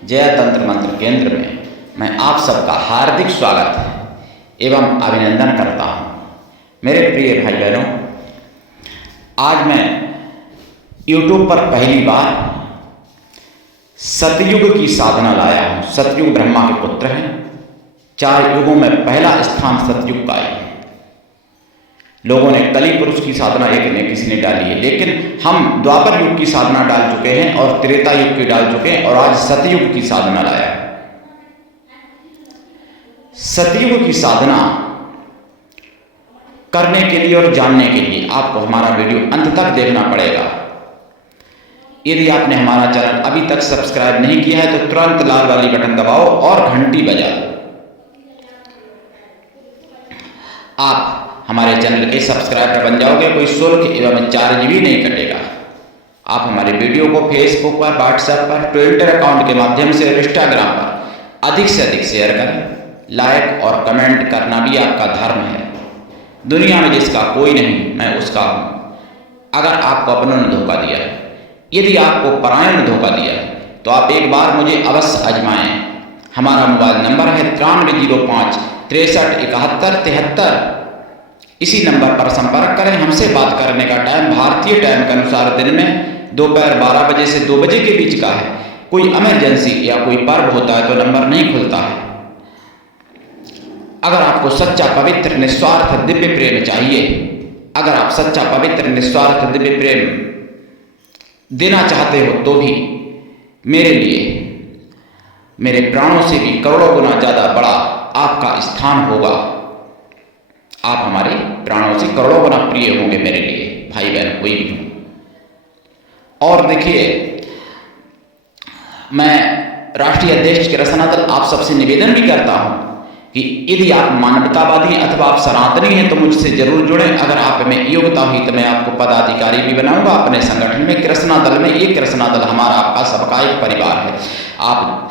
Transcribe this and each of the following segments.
जय तंत्र मंत्र केंद्र में मैं आप सबका हार्दिक स्वागत एवं अभिनंदन करता हूँ। मेरे प्रिय भाई बहनों, आज मैं YouTube पर पहली बार सतयुग की साधना लाया हूँ। सतयुग ब्रह्मा के पुत्र हैं। 4 युगों में पहला स्थान सतयुग का है। लोगों ने कली पुरुष की साधना एक ने किसी ने डाली है, लेकिन हम द्वापर युग की साधना डाल चुके हैं और त्रेता युग की डाल चुके हैं और आज सतयुग की साधना लाया। सतयुग की साधना करने के लिए और जानने के लिए आपको हमारा वीडियो अंत तक देखना पड़ेगा। यदि आपने हमारा चैनल अभी तक सब्सक्राइब नहीं किया है तो तुरंत लाल वाली बटन दबाओ और घंटी बजा दो। आप हमारे चैनल के सब्सक्राइबर बन जाओगे, कोई शुल्क एवं चार्ज भी नहीं कटेगा। आप हमारे वीडियो को फेसबुक पर, व्हाट्सएप पर, ट्विटर अकाउंट के माध्यम से और इंस्टाग्राम पर अधिक से अधिक शेयर करें। लाइक और कमेंट करना भी आपका धर्म है। दुनिया में जिसका कोई नहीं, मैं उसका हूँ। अगर आपको अपनों ने धोखा दिया है, यदि आपको परायों ने धोखा दिया है, तो आप एक बार मुझे अवश्य आजमाएं। हमारा मोबाइल नंबर है 9305 63 71 73। इसी नंबर पर संपर्क करें। हमसे बात करने का टाइम भारतीय टाइम के अनुसार दिन में दोपहर 12 बजे से 2 बजे के बीच का है। कोई इमरजेंसी या कोई पर्व होता है तो नंबर नहीं खुलता है। अगर आपको सच्चा पवित्र निस्वार्थ दिव्य प्रेम चाहिए, अगर आप सच्चा पवित्र निस्वार्थ दिव्य प्रेम देना चाहते हो तो भी मेरे लिए, मेरे प्राणों से भी करोड़ों गुना ज्यादा बड़ा आपका स्थान होगा। आप हमारे प्राणों से करोड़ों गुना प्रिय होंगे मेरे लिए, भाई बहन कोई भी हो। और देखिए, मैं राष्ट्रीय अध्यक्ष के रसना दल आप सबसे निवेदन भी करता हूं कि यदि आप मानवतावादी अथवा आप सनातनी हैं तो मुझसे जरूर जुड़ें। अगर आप में योग्यता हुई तो मैं आपको पदाधिकारी भी बनाऊंगा अपने संगठन में। कृष्णा दल में, ये कृष्णा दल हमारा आपका सबका एक परिवार है। आप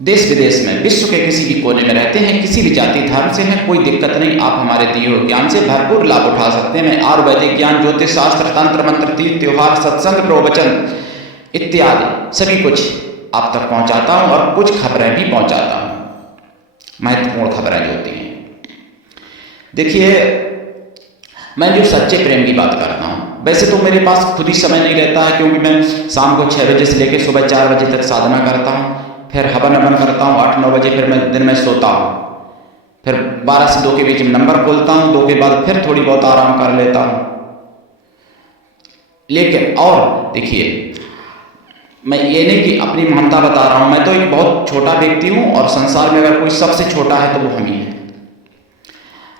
देश विदेश में, विश्व के किसी भी कोने में रहते हैं, किसी भी जाति धर्म से हैं, कोई दिक्कत नहीं। आप हमारे दिए हुए ज्ञान से भरपूर लाभ उठा सकते हैं। मैं आयुर्वैदिक ज्ञान, ज्योतिष शास्त्र, तंत्र मंत्र, तीर्थ त्योहार, सत्संग, प्रवचन इत्यादि सभी कुछ आप तक पहुंचाता हूं और कुछ खबरें भी पहुंचाता हूं, महत्वपूर्ण खबरें जो होती हैं। देखिए, मैं जो सच्चे प्रेम की बात करता हूं, वैसे तो मेरे पास खुद ही समय नहीं रहता है, क्योंकि मैं शाम को 6 बजे से लेकर सुबह 4 बजे तक साधना करता हूं, फिर हवन अवन करता हूँ 8-9 बजे, फिर मैं दिन में सोता हूँ, फिर 12 से 2 के बीच में नंबर खोलता हूँ, 2 के बाद फिर थोड़ी बहुत आराम कर लेता हूँ। लेकिन और देखिए, मैं ये नहीं कि अपनी महानता बता रहा हूँ, मैं तो एक बहुत छोटा व्यक्ति हूँ और संसार में अगर कोई सबसे छोटा है तो वो हम ही है।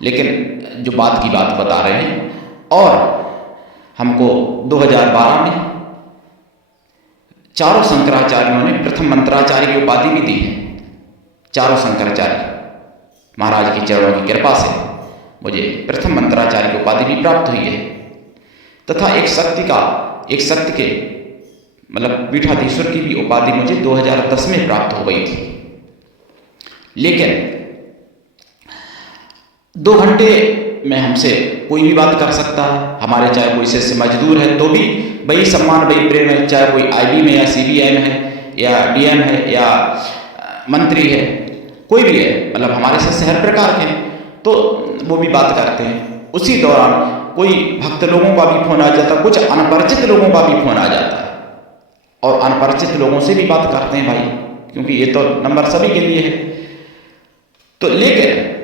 लेकिन जो बात की बात बता रहे हैं, और हमको 2012 में चारों शंकराचार्यों ने प्रथम मंत्राचार्य की उपाधि भी दी है। चारों शंकराचार्य महाराज की चरणों की कृपा से मुझे प्रथम मंत्राचार्य की उपाधि भी प्राप्त हुई है, तथा एक शक्ति के मतलब पीठाधीश्वर की भी उपाधि मुझे 2010 में प्राप्त हो गई थी। लेकिन 2 घंटे में हमसे कोई भी बात कर सकता है। हमारे चाहे कोई शिष्य मजदूर है तो भी वही सम्मान, वही प्रेम है। चाहे कोई IB में या CBI में है या DM है या मंत्री है, कोई भी है, मतलब हमारे शिष्य हर प्रकार के हैं, तो वो भी बात करते हैं। उसी दौरान कोई भक्त लोगों का भी फोन आ जाता है, कुछ अनपरिचित लोगों का भी फोन आ जाता है, और अनपरिचित लोगों से भी बात करते हैं भाई, क्योंकि ये तो नंबर सभी के लिए है। तो लेकिन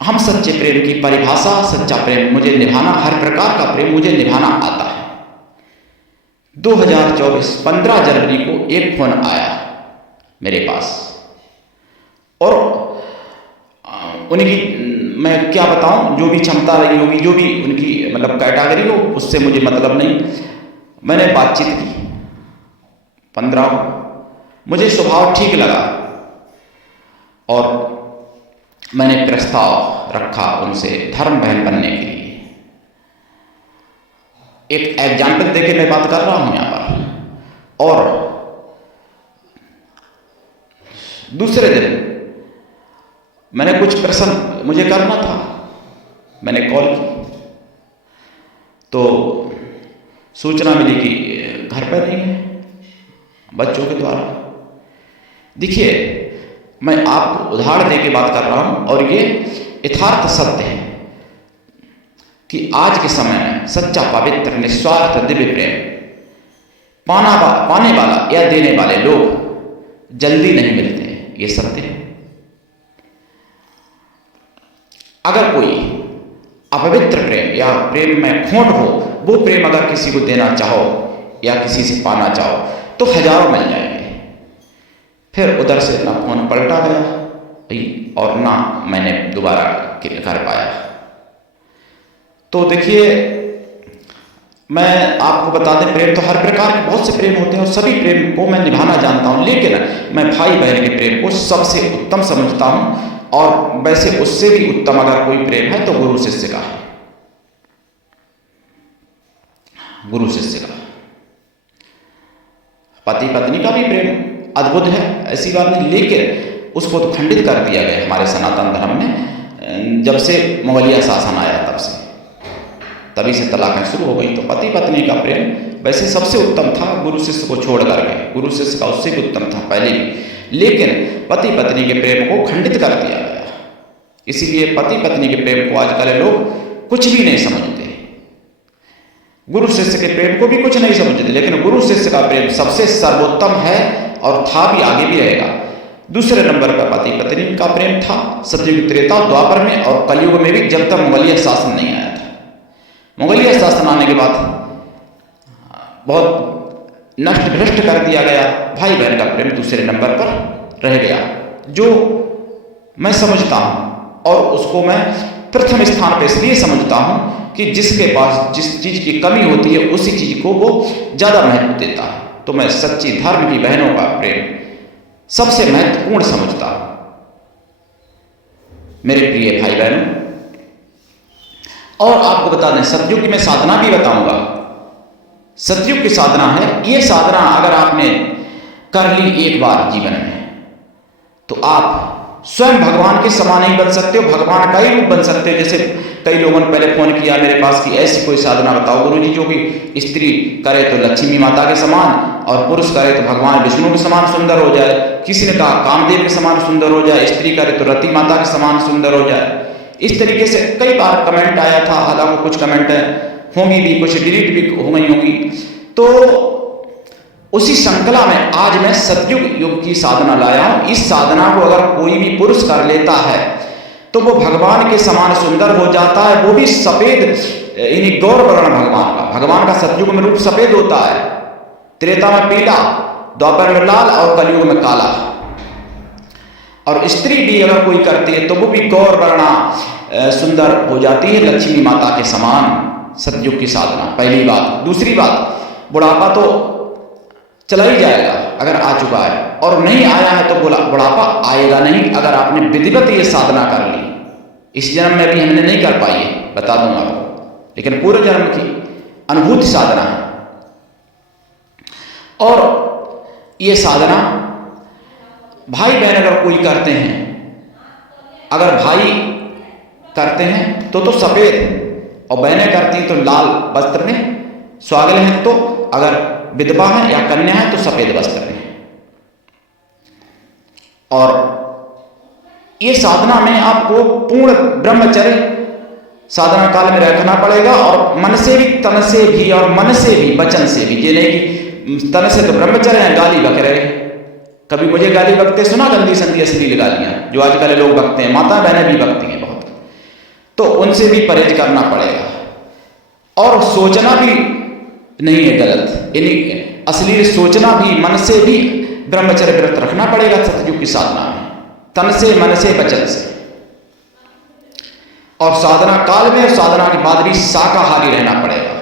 हम सच्चे प्रेम की परिभाषा, सच्चा प्रेम मुझे निभाना, हर प्रकार का प्रेम मुझे निभाना आता है। 2024 15 जनवरी को एक फोन आया मेरे पास, और उनकी मैं क्या बताऊं, जो भी क्षमता रही होगी, जो भी उनकी मतलब कैटेगरी हो, उससे मुझे मतलब नहीं। मैंने बातचीत की 15 को, मुझे स्वभाव ठीक लगा और मैंने प्रस्ताव रखा उनसे धर्म बहन बनने के लिए। एक एग्जाम्पल देके मैं बात कर रहा हूं यहां पर। और दूसरे दिन मैंने कुछ प्रश्न मुझे करना था, मैंने कॉल की तो सूचना मिली कि घर पर नहीं है। बच्चों के द्वारा। देखिए, मैं आपको उदाहरण दे के बात कर रहा हूं और ये यथार्थ सत्य है कि आज के समय में सच्चा, पवित्र, निस्वार्थ, दिव्य प्रेम पाने वाला या देने वाले लोग जल्दी नहीं मिलते हैं। ये सत्य है। अगर कोई अपवित्र प्रेम या प्रेम में खोट हो, वो प्रेम अगर किसी को देना चाहो या किसी से पाना चाहो तो हजारों मिल जाएंगे। फिर उधर से ना फोन पलटा गया और ना मैंने दोबारा कर पाया। तो देखिए, मैं आपको बता दें, प्रेम तो हर प्रकार के बहुत से प्रेम होते हैं और सभी प्रेम को मैं निभाना जानता हूं, लेकिन मैं भाई बहन के प्रेम को सबसे उत्तम समझता हूं। और वैसे उससे भी उत्तम अगर कोई प्रेम है तो गुरु शिष्य का है। गुरु शिष्य का, पति पत्नी का भी प्रेम अद्भुत है, ऐसी बात नहीं, लेकिन उसको तो खंडित कर दिया गया हमारे सनातन धर्म में। जब से मुगलिया शासन आया तभी से तलाक़ें शुरू हो गई। तो पति पत्नी का प्रेम वैसे सबसे उत्तम था, गुरु शिष्य को छोड़ करके। गुरु शिष्य का उससे भी उत्तम था पहले भी, लेकिन पति पत्नी के प्रेम को खंडित कर दिया गया। इसीलिए पति पत्नी के प्रेम को आजकल लोग कुछ भी नहीं समझते। गुरु शिष्य के प्रेम को भी कुछ नहीं समझते, लेकिन गुरु शिष्य का प्रेम सबसे सर्वोत्तम है और था भी, आगे भी रहेगा। दूसरे नंबर पर पति पत्नी का प्रेम था सतयुग, त्रेता, द्वापर में और कलयुग में भी, जब तक मुगलिया शासन नहीं आया था। मुगलिया शासन आने के बाद बहुत नष्ट भ्रष्ट कर दिया गया। भाई बहन का प्रेम दूसरे नंबर पर रह गया, जो मैं समझता हूं, और उसको मैं प्रथम स्थान पर इसलिए समझता हूं कि जिसके पास जिस चीज की कमी होती है उसी चीज को वो ज्यादा महत्व देता है। तो मैं सच्ची धर्म की बहनों का प्रेम सबसे महत्वपूर्ण समझता हूं। मेरे प्रिय भाई बहनों, और आपको बता दें, सतयुग की मैं साधना भी बताऊंगा। सतयुग की साधना है, ये साधना अगर आपने कर ली एक बार जीवन में, तो आप स्वयं भगवान के समान ही बन सकते हो, भगवान का ही रूप बन सकते हो। जैसे कई लोगों ने पहले फोन किया मेरे पास कि ऐसी कोई साधना बताओ गुरुजी, जो कि स्त्री करे तो लक्ष्मी माता के समान और पुरुष करे तो भगवान विष्णु के समान सुंदर हो जाए। किसी ने कहा कामदेव के समान सुंदर हो जाए, स्त्री करे तो रति माता के समान सुंदर हो जाए। इस तरीके से कई बार कमेंट आया था, हालांकि कुछ कमेंट होंगी भी, कुछ डिलीट भी हो गई होंगी। तो उसी श्रृंखला में आज मैं सतयुग युग की साधना लाया हूं। इस साधना को अगर कोई भी पुरुष कर लेता है तो वो भगवान के समान सुंदर हो जाता है, वो भी सफेद, यानी गौर वर्ण भगवान का सतयुग में रूप सफेद होता है, त्रेता में पीला, द्वापर में लाल और कलयुग में काला। और स्त्री भी अगर कोई करती है तो वो भी गौर वर्णा सुंदर हो जाती है, लक्ष्मी माता के समान। सतयुग की साधना, पहली बात। दूसरी बात, बुढ़ापा तो चला ही जाएगा अगर आ चुका है, और नहीं आया है तो बुढ़ापा आएगा नहीं अगर आपने विधिवत ये साधना कर ली। इस जन्म में भी हमने नहीं कर पाई है, बता दूंगा आपको, लेकिन पूरे जन्म की अनुभूति साधना है। और ये साधना भाई बहन अगर कोई करते हैं, अगर भाई करते हैं तो सफेद, और बहनें करती हैं तो लाल वस्त्र में, स्वागल हैं तो, अगर विधवा है या कन्या है तो सफेद वस्त्र में। और ये साधना में आपको पूर्ण ब्रह्मचर्य साधना काल में रखना पड़ेगा, और मन से भी, तन से भी, और मन से भी, वचन से भी। ये नहीं कि तन से तो ब्रह्मचर्य है, गाली बक रहे। कभी मुझे गाली बकते सुना, गंदी संधी अश्लील गालियां जो आजकल लोग बकते हैं, माता बहनें भी बकती हैं बहुत, तो उनसे भी परहेज करना पड़ेगा। और सोचना भी नहीं है गलत, यानी अश्लील सोचना भी, मन से भी ब्रह्मचर्य व्रत रखना पड़ेगा सतयुग की साधना में, तन से, मन से, वचन से। और साधना काल में, साधना के बाद भी शाकाहारी रहना पड़ेगा,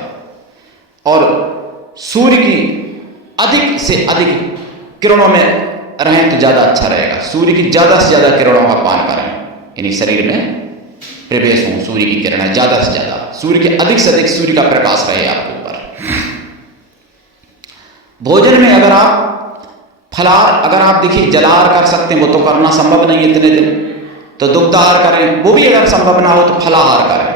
और सूर्य की अधिक से अधिक किरणों में रहें तो ज्यादा अच्छा रहेगा। सूर्य की ज्यादा से ज्यादा किरणों का पान करें, यानी शरीर में प्रवेश हो सूर्य की किरणें ज्यादा से ज्यादा, सूर्य के अधिक से अधिक सूर्य का प्रकाश रहे आपके ऊपर। भोजन में अगर आप फलाहार, अगर आप देखिए जलाहार कर सकते हैं, वो तो करना संभव नहीं है इतने दिन, तो दुग्धाहार करें, वो भी अगर संभव ना हो तो फलाहार करें,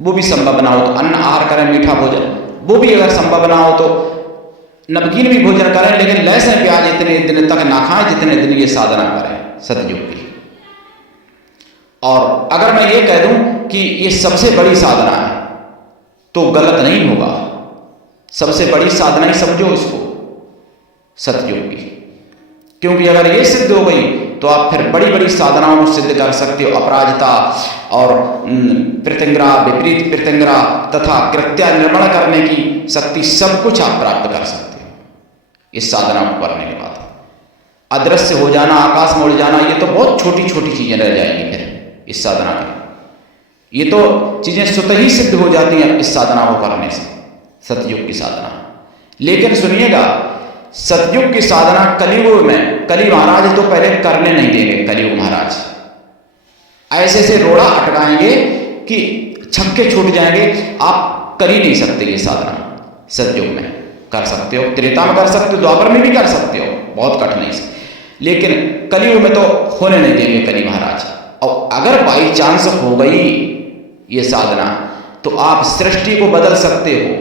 वो भी संभव ना हो तो अन्न आहार करें, मीठा भोजन, वो भी अगर संभव ना हो तो नमकीन भी भोजन करें, लेकिन लहसुन प्याज इतने दिन तक ना खाएं जितने दिन ये साधना करें सतयुग की। और अगर मैं ये कह दूं कि ये सबसे बड़ी साधना है तो गलत नहीं होगा। सबसे बड़ी साधना ही समझो इसको सतयुग की, क्योंकि अगर ये सिद्ध हो गई तो आप फिर बड़ी बड़ी साधनाओं को सिद्ध कर सकते हो। अपराजिता और प्रत्यंग्रा, विपरीत प्रत्यंग्रा तथा कृत्या निर्माण करने की शक्ति, सब कुछ आप प्राप्त कर सकते हो इस साधना को करने के बाद। अदृश्य हो जाना, आकाश में उड़ जाना, ये तो बहुत छोटी छोटी चीजें रह जाएंगी फिर इस साधना की। ये तो चीजें स्वतः ही सिद्ध हो जाती हैं इस साधना को करने से, सतयुग की साधना। लेकिन सुनिएगा, सतयुग की साधना कलियुग में, कली महाराज तो पहले करने नहीं देंगे। कलियुग महाराज ऐसे से रोड़ा अटकाएंगे कि छक्के छूट जाएंगे, आप कर ही नहीं सकते ये साधना। सतयुग में कर सकते हो, त्रेता में कर सकते हो, द्वापर में भी कर सकते हो, बहुत कठिनाई से, लेकिन कलियुग में तो होने नहीं देंगे कली महाराज। और अगर बाई चांस हो गई ये साधना तो आप सृष्टि को बदल सकते हो,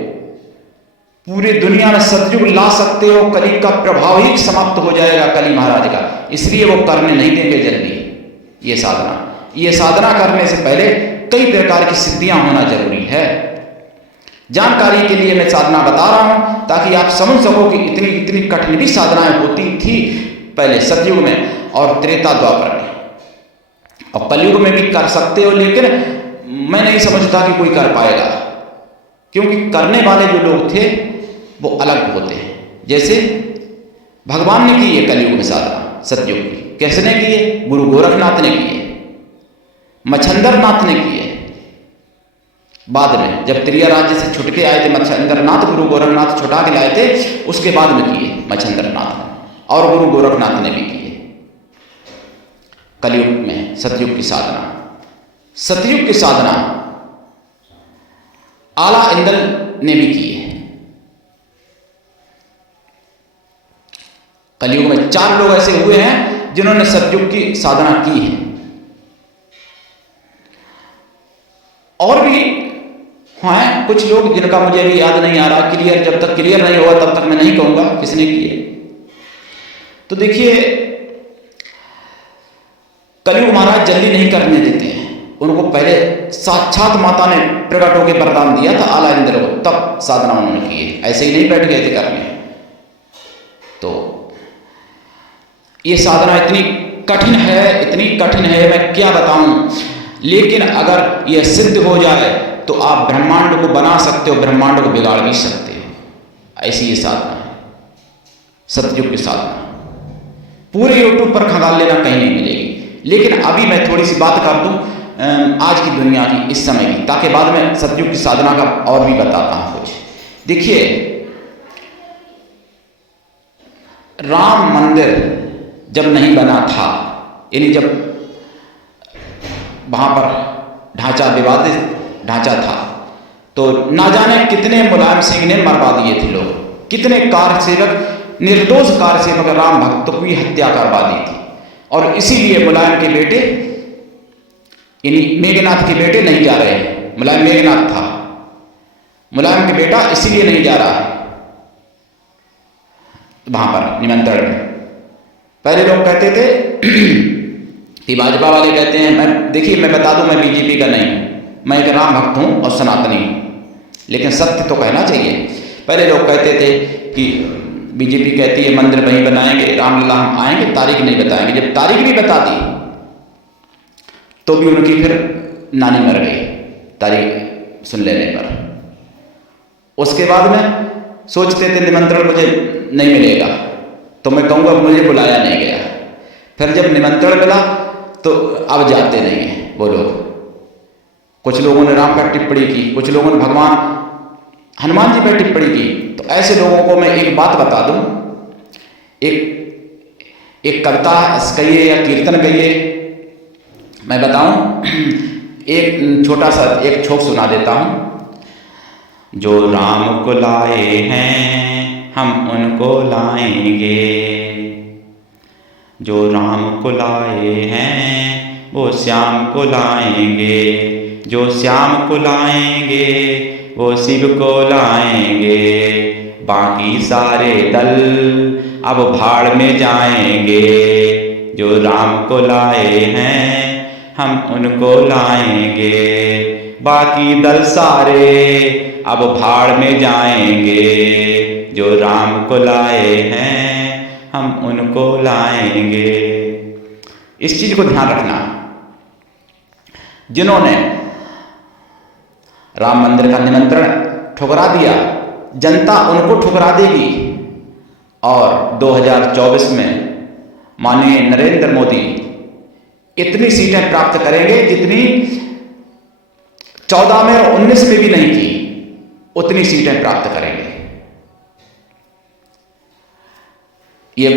पूरी दुनिया में सतयुग ला सकते हो, कली का प्रभाव ही समाप्त हो जाएगा कली महाराज का। इसलिए वो करने नहीं देंगे जल्दी ये साधना। ये साधना करने से पहले कई प्रकार की सिद्धियां होना जरूरी है। जानकारी के लिए मैं साधना बता रहा हूं ताकि आप समझ सको कि इतनी इतनी कठिन भी साधनाएं होती थी पहले सतयुग में और त्रेता द्वापर में, और कलयुग में भी कर सकते हो। लेकिन मैं नहीं समझता कि कोई कर पाएगा, क्योंकि करने वाले जो लोग थे वो अलग होते हैं। जैसे भगवान ने की है कलयुग में साधना सतयुग की, किसने की है? गुरु गोरखनाथ ने की है, मच्छंदरनाथ ने की है। बाद में जब त्रिया राज्य से छुट के आए थे मच्छंदरनाथ, गुरु गोरखनाथ छुटा के लाए थे, उसके बाद में की है मच्छंदरनाथ ने, और गुरु गोरखनाथ ने भी की है कलयुग में सतयुग की साधना। सतयुग की साधना आला इंदल ने भी की है। कलयुग में 4 लोग ऐसे हुए हैं जिन्होंने सतयुग की साधना की है। और भी हैं कुछ लोग जिनका मुझे भी याद नहीं आ रहा, क्लियर, जब तक क्लियर नहीं होगा तब तक मैं नहीं कहूंगा किसने की है। तो देखिए, कलयुग महाराज जल्दी नहीं करने देते हैं, उनको पहले साक्षात माता ने प्रकट होकर वरदान दिया था आला इंद्र को, तब साधना उन्होंने की है, ऐसे ही नहीं बैठ गए थे करने। तो ये साधना इतनी कठिन है, इतनी कठिन है, मैं क्या बताऊं। लेकिन अगर यह सिद्ध हो जाए तो आप ब्रह्मांड को बना सकते हो, ब्रह्मांड को बिगाड़ भी सकते हो। ऐसी ये साधना है सतयुग की साधना। पूरे यूट्यूब पर खंगाल लेना, कहीं नहीं मिलेगी। लेकिन अभी मैं थोड़ी सी बात कर दूं आज की दुनिया की, इस समय की, ताकि बाद में सतयुग की साधना का और भी बताता हूं कुछ। देखिए, राम मंदिर जब नहीं बना था, यानी जब वहां पर ढांचा, विवादित ढांचा था, तो ना जाने कितने मुलायम सिंह ने मरवा दिए थे लोग, कितने कार सेवक, निर्दोष कार सेवक राम भक्तों की हत्या करवा दी थी। और इसीलिए मुलायम के बेटे, यानी मेघनाथ के बेटे नहीं जा रहे हैं। मुलायम मेघनाथ था, मुलायम के बेटा इसीलिए नहीं जा रहा है वहां पर निमंत्रण में। पहले लोग कहते थे कि भाजपा वाले कहते हैं, मैं देखिए मैं बता दूं, मैं बीजेपी का नहीं, मैं एक राम भक्त हूं और सनातनी, लेकिन सत्य तो कहना चाहिए। पहले लोग कहते थे कि बीजेपी कहती है मंदिर वहीं बनाएंगे, रामलला हम आएंगे, तारीख नहीं बताएंगे। जब तारीख भी बता दी तो भी उनकी फिर नानी मर गई तारीख सुन लेने पर। उसके बाद में सोचते थे निमंत्रण मुझे नहीं मिलेगा तो मैं कहूँगा मुझे बुलाया नहीं गया। फिर जब निमंत्रण मिला तो अब जाते नहीं हैं वो लोग। कुछ लोगों ने राम पर टिप्पणी की, कुछ लोगों ने भगवान हनुमान जी पर टिप्पणी की। तो ऐसे लोगों को मैं एक बात बता दूं, एक कविता कहिए या कीर्तन कहिए, मैं बताऊं, एक छोटा सा एक छोक सुना देता हूं। जो राम को लाए हैं हम उनको लाएंगे, जो राम को लाए हैं वो श्याम को लाएंगे, जो श्याम को लाएंगे वो शिव को लाएंगे, बाकी सारे दल अब भाड़ में जाएंगे। जो राम को लाए हैं हम उनको लाएंगे। बाकी दल सारे अब भाड़ में जाएंगे। जो राम को लाए हैं हम उनको लाएंगे। इस चीज को ध्यान रखना, जिन्होंने राम मंदिर का निमंत्रण ठुकरा दिया, जनता उनको ठुकरा देगी। और 2024 में माननीय नरेंद्र मोदी इतनी सीटें प्राप्त करेंगे जितनी 14 में और 19 में भी नहीं की, उतनी सीटें प्राप्त करेंगे। ये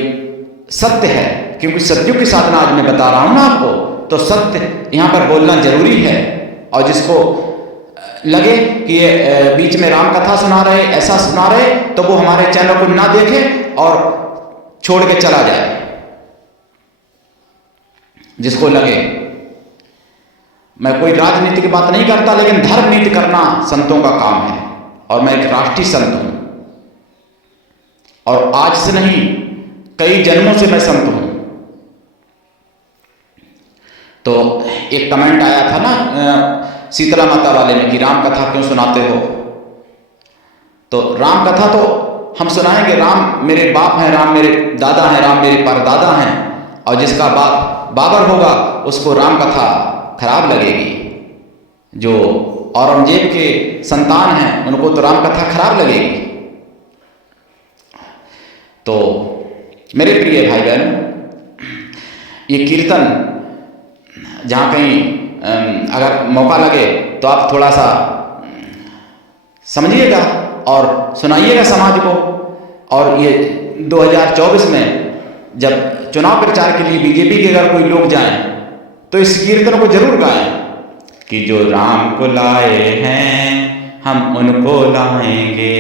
सत्य है, क्योंकि सत्यों की साधना आज मैं बता रहा हूं ना आपको, तो सत्य यहां पर बोलना जरूरी है। और जिसको लगे कि ये बीच में राम कथा सुना रहे, ऐसा सुना रहे, तो वो हमारे चैनल को ना देखे और छोड़ के चला जाए। जिसको लगे, मैं कोई राजनीति की बात नहीं करता, लेकिन धर्म नीति करना संतों का काम है। और मैं एक राष्ट्रीय संत हूं, और आज से नहीं कई जन्मों से मैं संत हूं। तो एक कमेंट आया था ना शीतला माता वाले में कि राम कथा क्यों सुनाते हो। तो राम कथा तो हम सुनाएंगे, राम मेरे बाप हैं, राम मेरे दादा हैं, राम मेरे परदादा हैं। और जिसका बाप बाबर होगा उसको राम कथा खराब लगेगी। जो औरंगजेब के संतान हैं उनको तो राम कथा खराब लगेगी। तो मेरे प्रिय भाई बहन, ये कीर्तन जहाँ कहीं अगर मौका लगे तो आप थोड़ा सा समझिएगा और सुनाइएगा समाज को। और ये 2024 में जब चुनाव प्रचार के लिए बीजेपी के अगर कोई लोग जाएं तो इस कीर्तन को जरूर गाएं कि जो राम को लाए हैं हम उनको लाएंगे,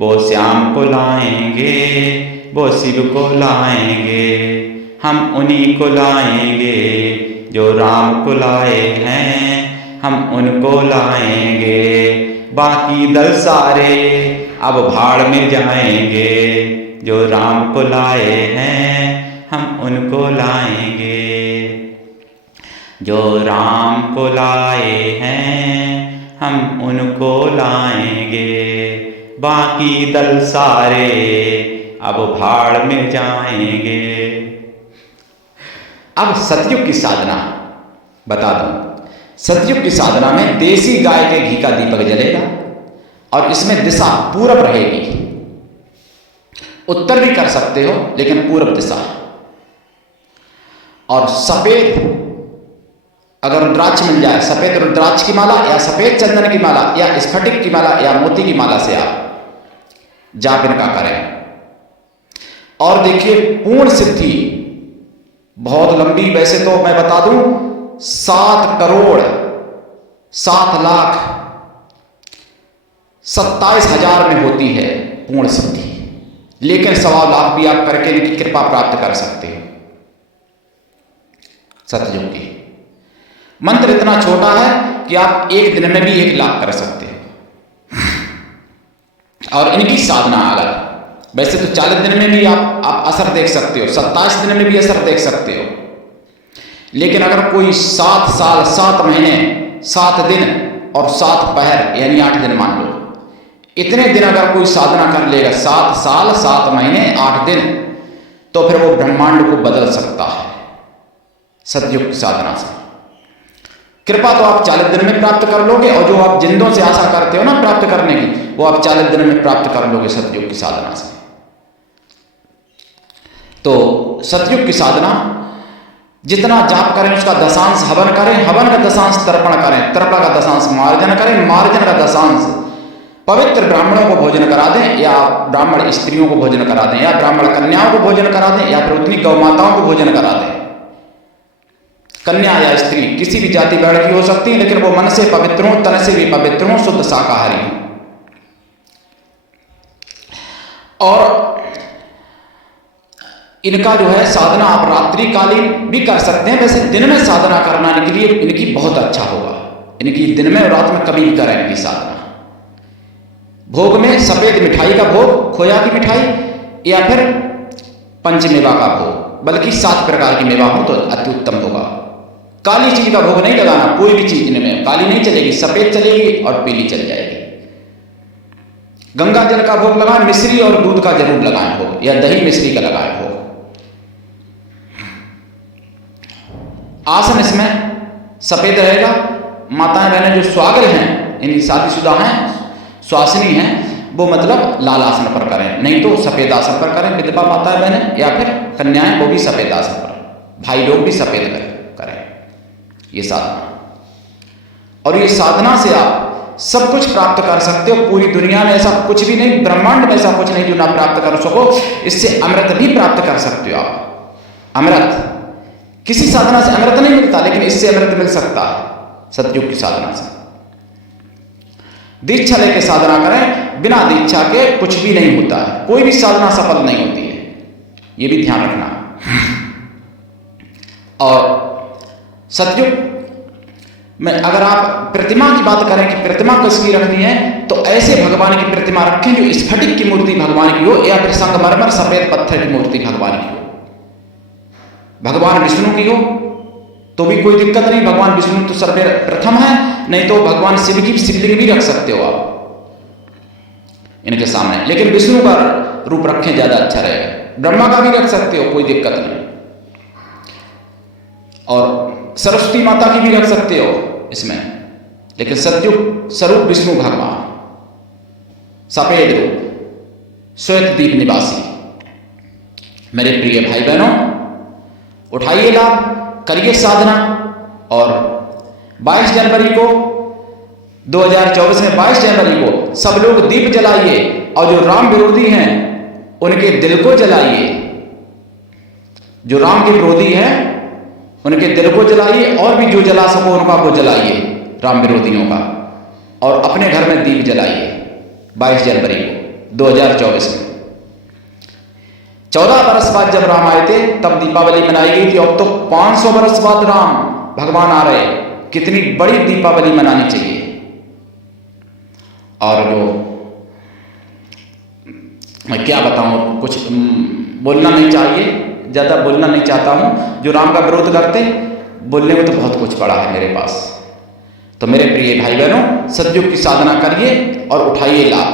वो श्याम को लाएंगे, वो शिव को लाएंगे, हम उन्हीं को लाएंगे। जो राम को लाए हैं हम उनको लाएंगे। बाकी दल सारे अब भाड़ में जाएंगे। जो राम को लाए हैं हम उनको लाएंगे। जो राम को लाए हैं हम उनको लाएंगे। बाकी दल सारे अब भाड़ में जाएंगे। अब सतयुग की साधना बता दूं। सतयुग की साधना में देसी गाय के घी का दीपक जलेगा और इसमें दिशा पूरब रहेगी। उत्तर भी कर सकते हो लेकिन पूरब दिशा। और सफेद अगर रुद्राक्ष मिल जाए, सफेद रुद्राक्ष की माला या सफेद चंदन की माला या स्फटिक की माला या मोती की माला से आप जाप इनका करें। और देखिए पूर्ण सिद्धि बहुत लंबी, वैसे तो मैं बता दूं 7 करोड़ 7 लाख 27,000 में होती है पूर्ण सिद्धि, लेकिन 1.25 लाख भी आप करके इनकी कृपा प्राप्त कर सकते हो। सतयुग की मंत्र इतना छोटा है कि आप एक दिन में भी 1 लाख कर सकते हो। और इनकी साधना अगर वैसे तो 40 दिन में भी आप असर देख सकते हो, 27 दिन में भी असर देख सकते हो, लेकिन अगर कोई 7 साल 7 महीने 7 दिन और 7 पहर यानी 8 दिन मान लो, इतने दिन अगर कोई साधना कर लेगा, 7 साल 7 महीने 8 दिन, तो फिर वो ब्रह्मांड को बदल सकता है सतयुग की साधना से। कृपा तो आप 40 दिन में प्राप्त कर लोगे, और जो आप जिंदों से आशा करते हो ना प्राप्त करने की, वो आप 40 दिन में प्राप्त कर लोगे सतयुग की साधना से। तो सतयुग की साधना जितना जाप करें उसका दशांश हवन करें, हवन का दशांश तर्पण करें, तर्पण का दशांश मार्जन करें, मार्जन का दशांश पवित्र ब्राह्मणों को भोजन करा दें, या ब्राह्मण स्त्रियों को भोजन करा दें, या ब्राह्मण कन्याओं को भोजन करा दें, या फिर उतनी गौ माताओं को भोजन करा दें। कन्या या स्त्री किसी भी जाति वर्ण की हो सकती है, लेकिन वो मन से पवित्र हो, तन से भी पवित्र हो, शुद्ध शाकाहारी हो। और इनका जो है साधना आप रात्रिकालीन भी कर सकते हैं। वैसे दिन में साधना करना इनके लिए इनकी बहुत अच्छा होगा। इनकी दिन में और रात में कभी भी करें इनकी साधना। भोग में सफेद मिठाई का भोग, खोया की मिठाई, या फिर पंचमेवा का भोग, बल्कि 7 प्रकार की मेवा हो तो अति उत्तम होगा। काली चीज का भोग नहीं लगाना, कोई भी चीज में काली नहीं चलेगी, सफेद चलेगी और पीली चल जाएगी। गंगा जल का भोग लगाएं, मिश्री और दूध का जरूर लगाएं भोग, या दही मिश्री का लगाएं भोग। आसन इसमें सफेद रहेगा। माताएं बहनें जो स्वागल हैं, यानी शादीशुदा हैं, स्वासिनी हैं, वो मतलब लाल आसन पर करें, नहीं तो सफेद आसन पर करें। विधवा माताएं बहनें या फिर कन्याएं वो भी सफेद आसन पर, भाई लोग भी सफेद करें। ये साधना, और ये साधना से आप सब कुछ प्राप्त कर सकते हो। पूरी दुनिया में ऐसा कुछ भी नहीं, ब्रह्मांड में ऐसा कुछ नहीं जो ना प्राप्त कर सको। इससे अमृत भी प्राप्त कर सकते हो आप। अमृत किसी साधना से अमृत नहीं मिलता, लेकिन इससे अमृत मिल सकता है सतयुग की साधना से। दीक्षा लेके साधना करें, बिना दीक्षा के कुछ भी नहीं होता है, कोई भी साधना सफल नहीं होती है, ये भी ध्यान रखना। और सतयुग में अगर आप प्रतिमा की बात करें कि प्रतिमा किसकी रखनी है, तो ऐसे भगवान की प्रतिमा रखें जो स्फटिक की मूर्ति भगवान की हो, या फिर संगमरमर सफेद पत्थर की मूर्ति भगवान की हो। भगवान विष्णु की हो तो भी कोई दिक्कत नहीं, भगवान विष्णु तो सर्वप्रथम है, नहीं तो भगवान शिव की शिवलिंग भी रख सकते हो आप इनके सामने, लेकिन विष्णु का रूप रखें ज्यादा अच्छा रहेगा। ब्रह्मा का भी रख सकते हो, कोई दिक्कत नहीं, और सरस्वती माता की भी रख सकते हो इसमें, लेकिन सतयुग स्वरूप विष्णु भगवान, सफेद रूप, श्वेत द्वीप निवासी। मेरे प्रिय भाई बहनों, उठाइए लाभ, करिए साधना। और 22 जनवरी को 2024 में 22 जनवरी को सब लोग दीप जलाइए, और जो राम विरोधी हैं उनके दिल को जलाइए। जो राम के विरोधी हैं उनके दिल को जलाइए, और भी जो जला सको उनका वो जलाइए, राम विरोधियों का, और अपने घर में दीप जलाइए 22 जनवरी को 2024 में। 14 बरस बाद जब राम आए थे तब दीपावली मनाई गई थी, अब तो 500 बरस बाद राम भगवान आ रहे, कितनी बड़ी दीपावली मनानी चाहिए। और जो मैं क्या बताऊं, कुछ बोलना नहीं चाहिए, ज्यादा बोलना नहीं चाहता हूं। जो राम का विरोध करते, बोलने में तो बहुत कुछ पड़ा है मेरे पास। तो मेरे प्रिय भाई बहनों, सतयुग की साधना करिए और उठाइए लाभ।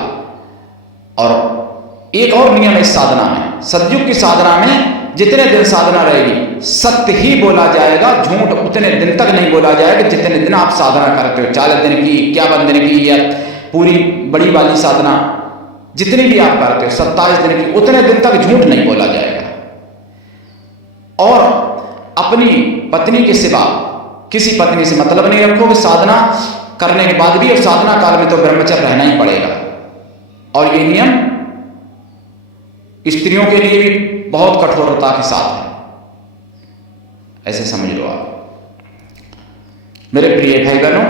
और एक और नियम है इस साधना में, सतयुग की साधना में जितने दिन साधना रहेगी सत्य ही बोला जाएगा, झूठ उतने दिन तक नहीं बोला जाएगा जितने दिन आप साधना करते हो। 40 दिन की, 51 दिन की, या पूरी बड़ी वाली साधना जितनी भी आप करते हो 27 दिन की, उतने दिन तक झूठ नहीं बोला जाएगा। और अपनी पत्नी के सिवा किसी पत्नी से मतलब नहीं रखोगे साधना करने के बाद भी, और साधना काल में तो ब्रह्मचर्य रहना ही पड़ेगा। और ये नियम स्त्रियों के लिए भी बहुत कठोरता के साथ है, ऐसे समझ लो आप। मेरे प्रिय भाई बहनों,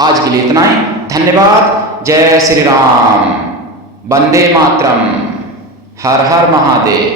आज के लिए इतना ही। धन्यवाद। जय श्री राम, वंदे मातरम, हर हर महादेव।